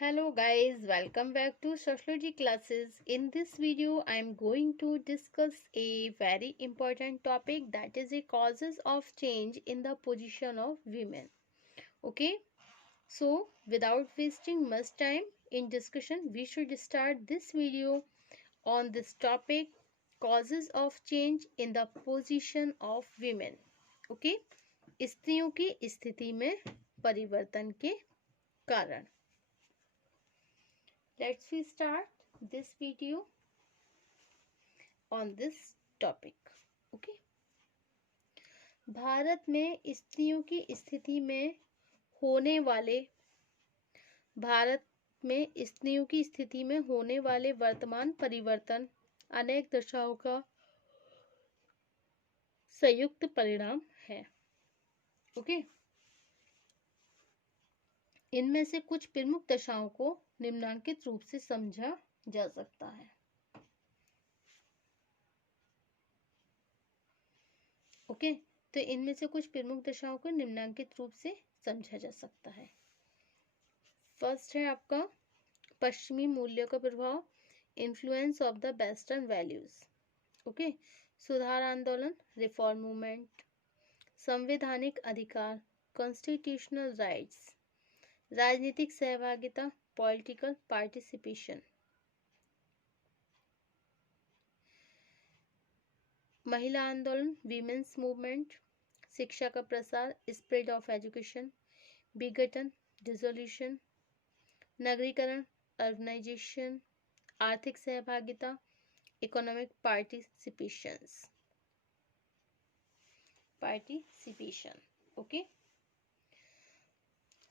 Hello guys, welcome back to sociology classes. In this video, I am going to discuss a very important topic, that is the causes of change in the position of women. Okay, so without wasting much time in discussion, we should start this video on this topic, causes of change in the position of women. Okay, स्त्रियों की स्थिति में परिवर्तन के कारण. Let's we start this video on this topic. Okay. Bharat में स्त्रियों की स्थिति में होने वाले वर्तमान परिवर्तन अनेक दशाओं का संयुक्त परिणाम है. ओके. इनमें से कुछ प्रमुख दशाओं को निम्नलिखित रूप से समझा जा सकता है. ओके, तो इनमें से कुछ प्रमुख दशाओं को निम्नलिखित रूप से समझा जा सकता है. फर्स्ट है आपका पश्चिमी मूल्यों का प्रभाव, influence of the western values. Okay, सुधार आंदोलन, रिफॉर्म मूवमेंट, संवैधानिक अधिकार, कॉन्स्टिट्यूशनल राइट्स, राजनीतिक सहभागिता, पॉलिटिकल पार्टिसिपेशन, महिला आंदोलन, वीमेन्स मूवमेंट, शिक्षा का प्रसार, स्प्रेड ऑफ एजुकेशन, विघटन, डिसोल्यूशन, नगरीकरण, अर्बनाइजेशन, आर्थिक सहभागिता, economic participation. Okay,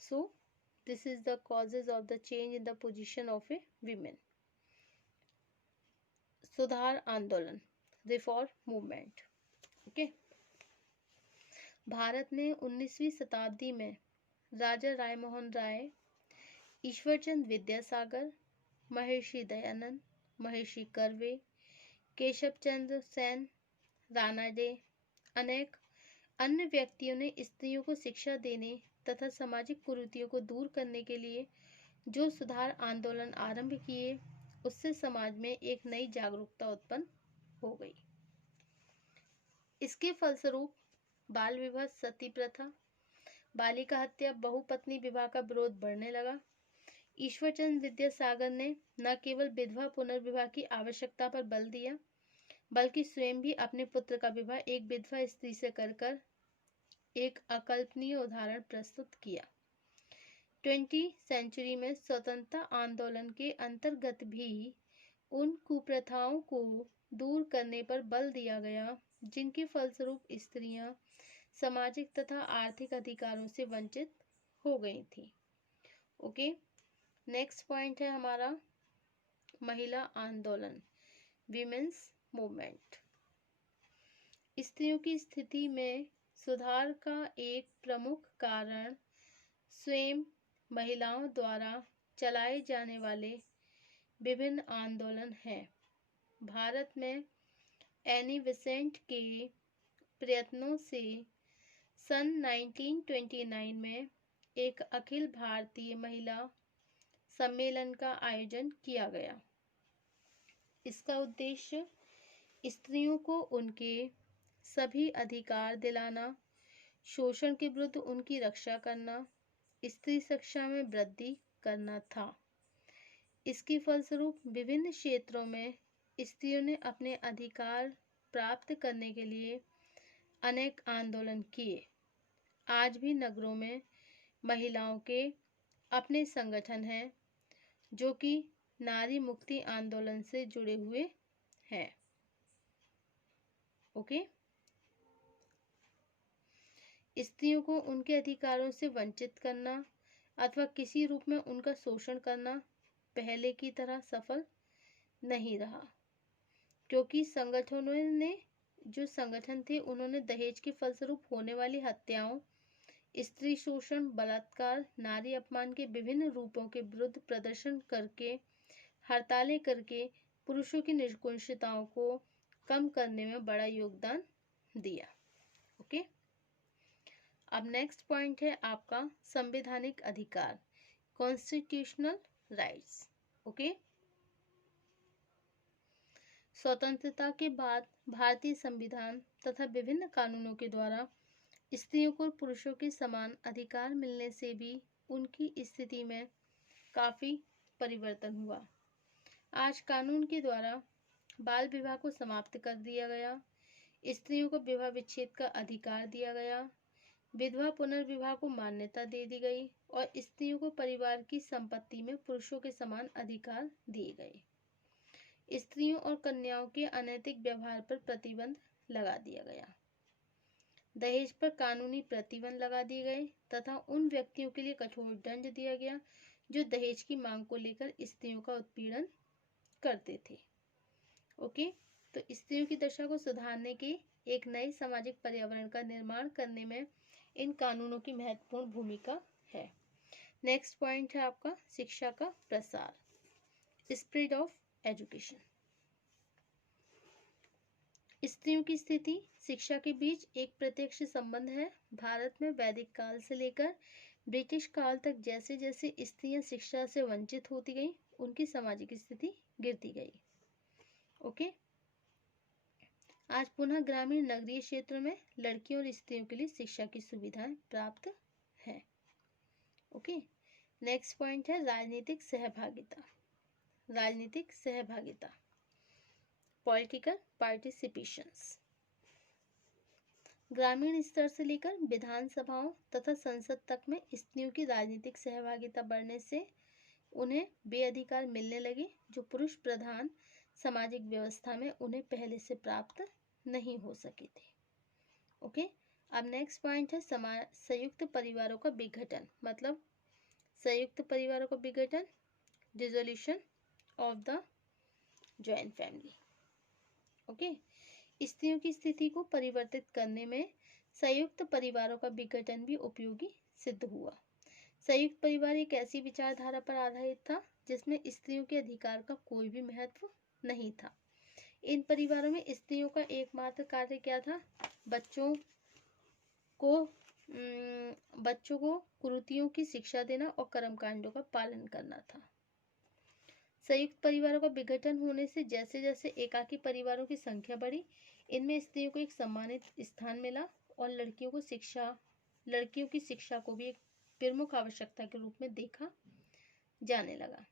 so this is the causes of the change in the position of a women. सुधार आंदोलन, रिफॉर्म मूवमेंट. ओके, भारत में 19वीं शताब्दी में राजा राममोहन राय, ईश्वरचंद विद्यासागर, महर्षि दयानंद, महर्षि कर्वे, केशव चंद्र सेन, राणा डे, अनेक अन्य व्यक्तियों ने स्त्रियों को शिक्षा देने तथा सामाजिक कुरीतियों को दूर करने के लिए जो सुधार आंदोलन आरंभ किए, उससे समाज में एक नई जागरूकता उत्पन्न हो गई. इसके फलस्वरूप बाल विवाह, सती प्रथा, बालिका हत्या, बहुपत्नी विवाह का विरोध बढ़ने लगा. ईश्वरचंद विद्यासागर ने न केवल विधवा पुनर्विवाह की आवश्यकता पर बल दिया, बल्कि स्वयं भी अपने पुत्र का विवाह एक विधवा स्त्री से कर एक अकल्पनीय उदाहरण प्रस्तुत किया. 20वीं सेंचुरी में स्वतंत्रता आंदोलन के अंतर्गत भी उन कुप्रथाओं को दूर करने पर बल दिया गया जिनके फलस्वरूप स्त्रियां सामाजिक तथा आर्थिक अधिकारों से वंचित हो गई थी. ओके, नेक्स्ट पॉइंट है हमारा महिला आंदोलन, विमेन्स मूवमेंट. स्त्रियों की स्थिति में सुधार का एक प्रमुख कारण स्वयं महिलाओं द्वारा चलाए जाने वाले विभिन्न आंदोलन हैं. भारत में एनी बेसेंट के प्रयत्नों से सन 1929 में एक अखिल भारतीय महिला सम्मेलन का आयोजन किया गया. इसका उद्देश्य स्त्रियों को उनके सभी अधिकार दिलाना, शोषण के विरुद्ध उनकी रक्षा करना, स्त्री शिक्षा में वृद्धि करना था. इसके फलस्वरूप विभिन्न क्षेत्रों में स्त्रियों ने अपने अधिकार प्राप्त करने के लिए अनेक आंदोलन किए. आज भी नगरों में महिलाओं के अपने संगठन हैं जो कि नारी मुक्ति आंदोलन से जुड़े हुए हैं. ओके, स्त्रियों को उनके अधिकारों से वंचित करना अथवा किसी रूप में उनका शोषण करना पहले की तरह सफल नहीं रहा, क्योंकि संगठन थे उन्होंने दहेज के फलस्वरूप होने वाली हत्याओं, स्त्री शोषण, बलात्कार, नारी अपमान के विभिन्न रूपों के विरुद्ध प्रदर्शन करके, हड़तालें करके पुरुषों की निष्कुंशताओं को कम करने में बड़ा योगदान दिया. ओके, अब नेक्स्ट पॉइंट है आपका संवैधानिक अधिकार, कॉन्स्टिट्यूशनल राइट्स। ओके। स्वतंत्रता के बाद भारतीय संविधान तथा विभिन्न कानूनों के द्वारा स्त्रियों को पुरुषों के समान अधिकार मिलने से भी उनकी स्थिति में काफी परिवर्तन हुआ। आज कानून के द्वारा बाल विवाह को समाप्त कर दिया गया, स्त्रियों को विवाह विच्छेद का अधिकार दिया गया, विधवा पुनर्विवाह को मान्यता दे दी गई और स्त्रियों को परिवार की संपत्ति में पुरुषों के समान अधिकार दिए गए। स्त्रियों और कन्याओं के अनैतिक व्यवहार पर प्रतिबंध लगा दिया गया। दहेज पर कानूनी प्रतिबंध लगा दिए गए तथा उन व्यक्तियों के लिए कठोर दंड दिया गया जो दहेज की मांग को लेकर स्त्रियों का उत्पीड़न करते थे। ओके, तो स्त्रियों की दशा को सुधारने के एक नए सामाजिक पर्यावरण का निर्माण करने में इन कानूनों की महत्वपूर्ण भूमिका है। नेक्स्ट पॉइंट है आपका शिक्षा का प्रसार, स्प्रेड ऑफ एजुकेशन। स्त्रियों की स्थिति शिक्षा के बीच एक प्रत्यक्ष संबंध है। भारत में वैदिक काल से लेकर ब्रिटिश काल तक जैसे जैसे स्त्रियां शिक्षा से वंचित होती गईं, उनकी सामाजिक स्थिति गिरती गई। ओके, आज पुनः ग्रामीण नगरीय क्षेत्रों में लड़कियों और स्त्रियों के लिए शिक्षा की सुविधाएं प्राप्त है। ओके, नेक्स्ट पॉइंट है राजनीतिक सहभागिता। राजनीतिक सहभागिता, पॉलिटिकल पार्टिसिपेशंस। ग्रामीण स्तर से लेकर विधानसभाओं तथा संसद तक में स्त्रियों की राजनीतिक सहभागिता बढ़ने से उन्हें वे अधिकार मिलने लगे जो पुरुष प्रधान सामाजिक व्यवस्था में उन्हें पहले से प्राप्त नहीं हो सके थे। ओके, अब नेक्स्ट पॉइंट है संयुक्त परिवारों का विघटन, मतलब संयुक्त परिवारों का विघटन, dissolution of the joint family. Okay, स्त्रियों की स्थिति को परिवर्तित करने में संयुक्त परिवारों का विघटन भी उपयोगी सिद्ध हुआ। संयुक्त परिवार एक ऐसी विचारधारा पर आधारित था जिसमें स्त्रियों के अधिकार का कोई भी महत्व नहीं था। इन परिवारों में स्त्रियों का एकमात्र कार्य क्या था? बच्चों को कुरीतियों की शिक्षा देना और कर्मकांडों का पालन करना था। संयुक्त परिवारों का विघटन होने से जैसे जैसे एकाकी परिवारों की संख्या बढ़ी, इनमें स्त्रियों को एक सम्मानित स्थान मिला और लड़कियों की शिक्षा को भी एक प्रमुख आवश्यकता के रूप में देखा जाने लगा।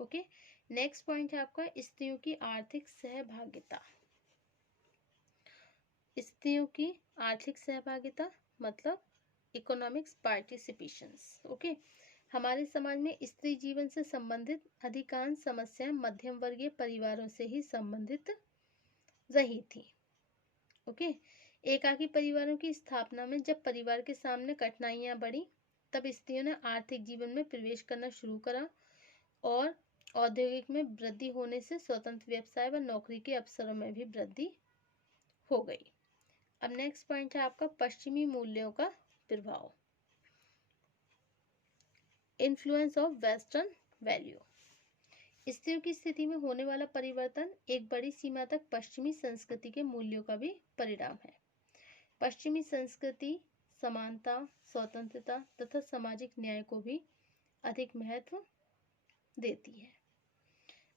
ओके, नेक्स्ट पॉइंट है आपका स्त्रियों की आर्थिक सहभागिता। स्त्रियों की आर्थिक सहभागिता मतलब इकोनॉमिक्स पार्टिसिपेशंस। ओके, हमारे समाज में स्त्री जीवन से संबंधित अधिकांश समस्याएं मध्यम वर्गीय परिवारों से ही संबंधित रही थी। ओके, एकाकी परिवारों की स्थापना में जब परिवार के सामने कठिनाइयां बढ़ी, तब स्त्रियों ने आर्थिक जीवन में प्रवेश करना शुरू करा और औद्योगिक में वृद्धि होने से स्वतंत्र व्यवसाय व नौकरी के अवसरों में भी वृद्धि हो गई। अब नेक्स्ट पॉइंट है आपका पश्चिमी मूल्यों का प्रभाव, इन्फ्लुएंस ऑफ वेस्टर्न वैल्यू। स्त्रियों की स्थिति में होने वाला परिवर्तन एक बड़ी सीमा तक पश्चिमी संस्कृति के मूल्यों का भी परिणाम है। पश्चिमी संस्कृति समानता, स्वतंत्रता तथा सामाजिक न्याय को भी अधिक महत्व देती है।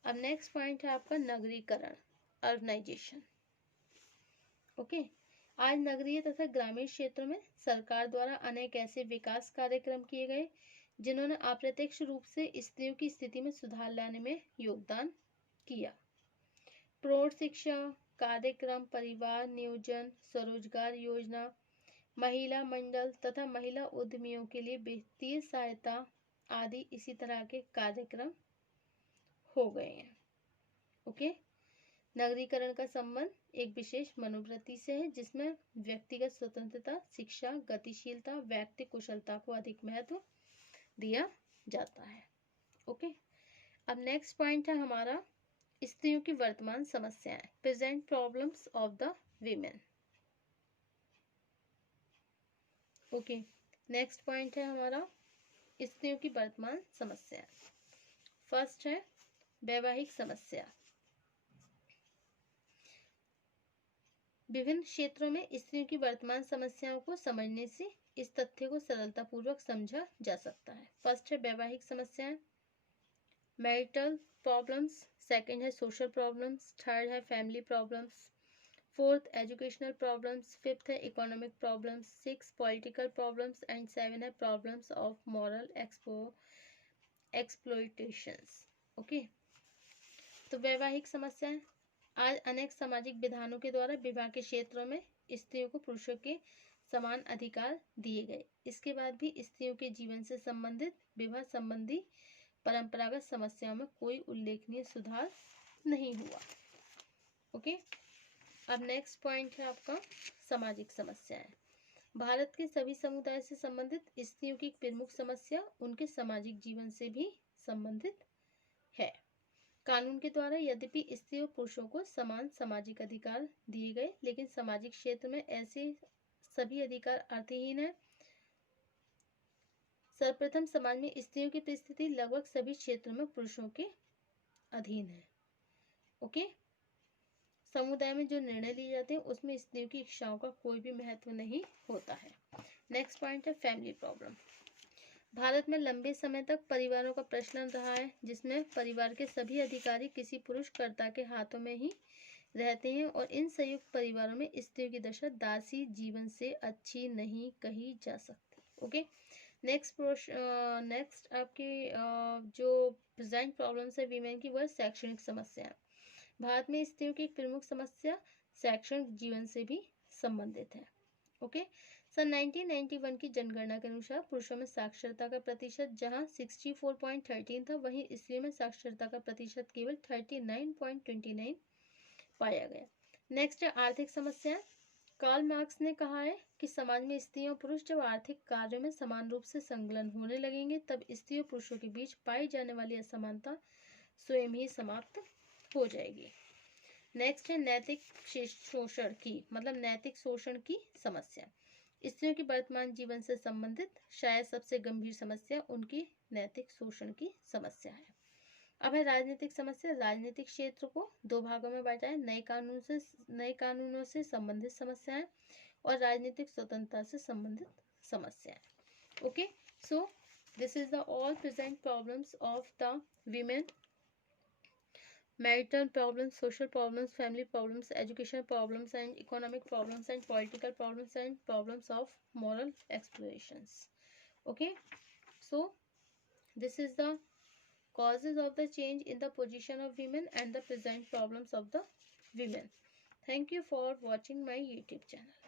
अब नेक्स्ट पॉइंट है आपका नगरीकरण, अर्बनाइजेशन। ओके, आज नगरीय तथा ग्रामीण क्षेत्रों में सरकार द्वारा अनेक ऐसे विकास कार्यक्रम किए गए जिन्होंने अप्रत्यक्ष रूप से स्त्रियों की स्थिति में सुधार लाने में योगदान किया। प्रौढ़ शिक्षा कार्यक्रम, परिवार नियोजन, स्वरोजगार योजना, महिला मंडल तथा महिला उद्यमियों के लिए वित्तीय सहायता आदि इसी तरह के कार्यक्रम हो गए हैं। ओके, नगरीकरण का संबंध एक विशेष मनोवृत्ति से है जिसमें व्यक्तिगत स्वतंत्रता, शिक्षा, गतिशीलता, व्यक्ति कुशलता को अधिक महत्व दिया जाता है। ओके, अब नेक्स्ट पॉइंट है हमारा स्त्रियों की वर्तमान समस्याएं, present problems of the women. Okay, next point है हमारा स्त्रियों की वर्तमान समस्याएं। फर्स्ट है वैवाहिक समस्या। विभिन्न क्षेत्रों में स्त्रियों की वर्तमान समस्याओं को समझने से इस तथ्य को सरलतापूर्वक समझा जा सकता है। फर्स्ट है वैवाहिक समस्याएं। मैरिटल प्रॉब्लम्स, सेकंड है सोशल प्रॉब्लम्स, थर्ड है family problems, fourth educational problems, fifth है economic problems, six political problems and seven है problems of moral exploitations. Okay, तो वैवाहिक समस्याएं। आज अनेक सामाजिक विधानों के द्वारा विवाह के क्षेत्रों में स्त्रियों को पुरुषों के समान अधिकार दिए गए। इसके बाद भी स्त्रियों के जीवन से संबंधित विवाह संबंधी परंपरागत समस्याओं में कोई उल्लेखनीय सुधार नहीं हुआ। ओके, अब नेक्स्ट पॉइंट है आपका सामाजिक समस्याएं। भारत के सभी समुदाय से संबंधित स्त्रियों की प्रमुख समस्या उनके सामाजिक जीवन से भी संबंधित है। कानून के द्वारा यद्यपि स्त्री और पुरुषों को समान सामाजिक अधिकार दिए गए, लेकिन सामाजिक क्षेत्र में ऐसे सभी अधिकार अर्थहीन है। सर्वप्रथम समाज में स्त्रियों की परिस्थिति लगभग सभी क्षेत्रों में पुरुषों के अधीन है। ओके, समुदाय में जो निर्णय लिए जाते हैं उसमें स्त्रियों की इच्छाओं का कोई भी महत्व नहीं होता है। नेक्स्ट पॉइंट है फैमिली प्रॉब्लम। भारत में लंबे समय तक परिवारों का प्रचलन रहा है, जिसमें परिवार के सभी अधिकारी किसी पुरुष कर्ता के हाथों में ही रहते हैं और इन संयुक्त परिवारों में स्त्रियों की दशा दासी जीवन से अच्छी नहीं कही जा सकती। ओके, नेक्स्ट आपके जो प्रेजेंट प्रॉब्लम्स है वीमेन की, वह शैक्षणिक समस्या है। भारत में स्त्रियों की एक प्रमुख समस्या शैक्षणिक जीवन से भी संबंधित है। ओके, सन 1991 की जनगणना के अनुसार पुरुषों में साक्षरता का प्रतिशत जहां 64.13 था, वहीं स्त्रियों में साक्षरता का प्रतिशत केवल 39.29 पाया गया। नेक्स्ट है आर्थिक समस्या। कार्ल मार्क्स ने कहा है कि समाज में स्त्री और पुरुष जब आर्थिक कार्यों में समान रूप से संलग्न होने लगेंगे, तब स्त्री और पुरुषों के बीच पाई जाने वाली असमानता स्वयं ही समाप्त हो जाएगी। नेक्स्ट है नैतिक शोषण की, मतलब नैतिक शोषण की समस्या। स्त्रियों की वर्तमान जीवन से संबंधित शायद सबसे गंभीर समस्या उनकी नैतिक शोषण की समस्या है। अब है राजनीतिक समस्या। राजनीतिक क्षेत्र को दो भागों में बांटा है, नए कानूनों से संबंधित समस्याएं और राजनीतिक स्वतंत्रता से संबंधित समस्याएं। Okay, so this is the all present problems of the women: marital problems, social problems, family problems, educational problems, and economic problems, and political problems, and problems of moral explorations. Okay, so this is the causes of the change in the position of women and the present problems of the women. Thank you for watching my YouTube channel.